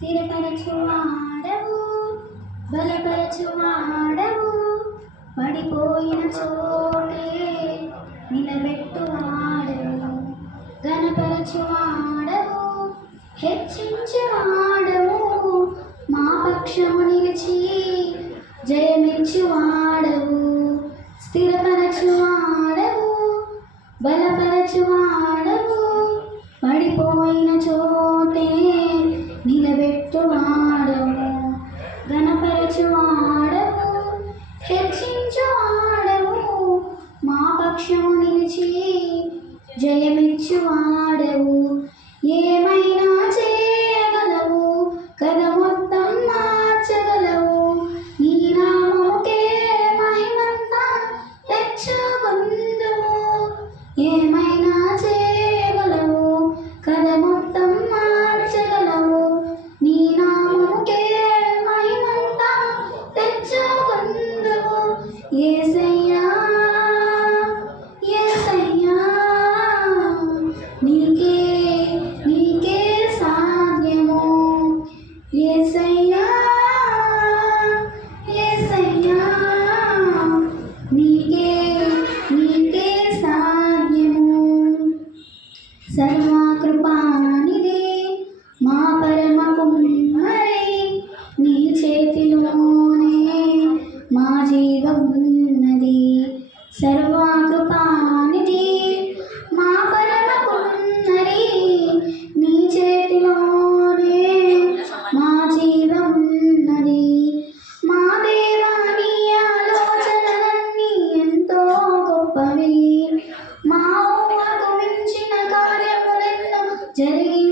స్థిరపరచువాడవు బలపరచువాడవు పడిపోయిన చోటే నిలబెట్టువాడవు. గణపరచువాడవు హెచ్చించువాడవు మా పక్షము నిలిచి జయమిచ్చువాడవు స్థిరపరచువాడవు బలపరచువాడవు పడిపోయిన చో జయమిచ్చువాడవు మా పక్షము నిలిచి జయమిచ్చువాడవు. ఏమైనా is జరిగి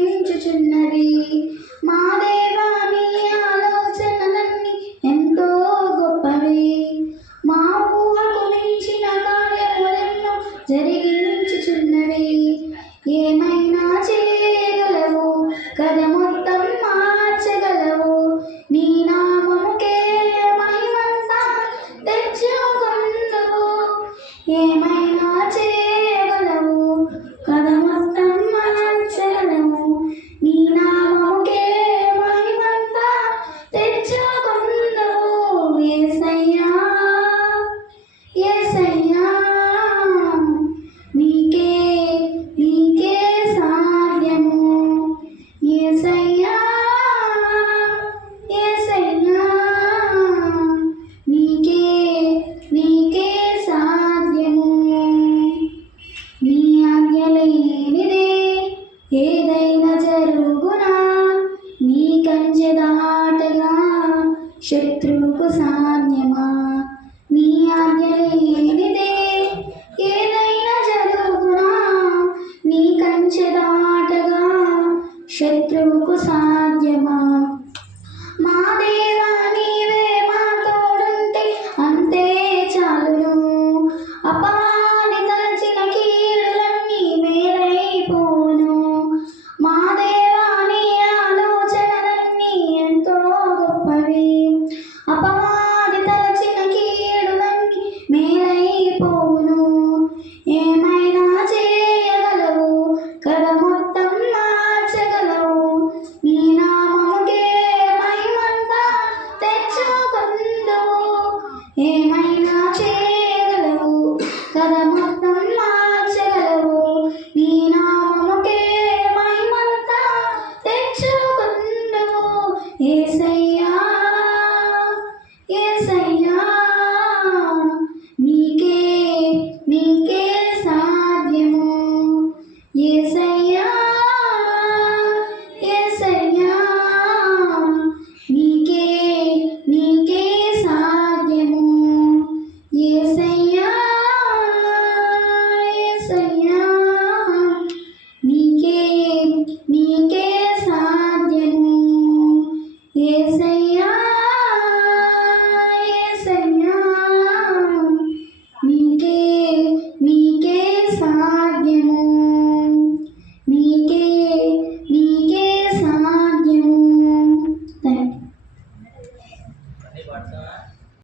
విజయదాటగా శత్రువుకు సాన్యమా?